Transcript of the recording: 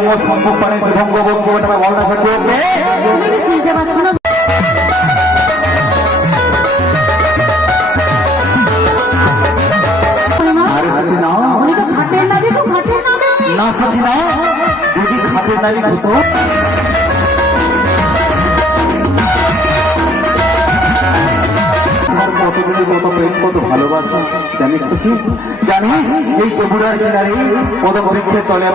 ও সম্ভব পারে বিভঙ্গ বলটা বলটা সত্যি হচ্ছে চিনতে পারছো না আরে সত্যি না উনি তো ঘাটের নামে তো ঘাটের নামে না সত্যি না যদি ঘাটের নামে হতো কত প্রেম কত ভালোবাসা জানিস তো কি জানিস এই চবুড়ার কিনারে পদবৃক্ষের তলে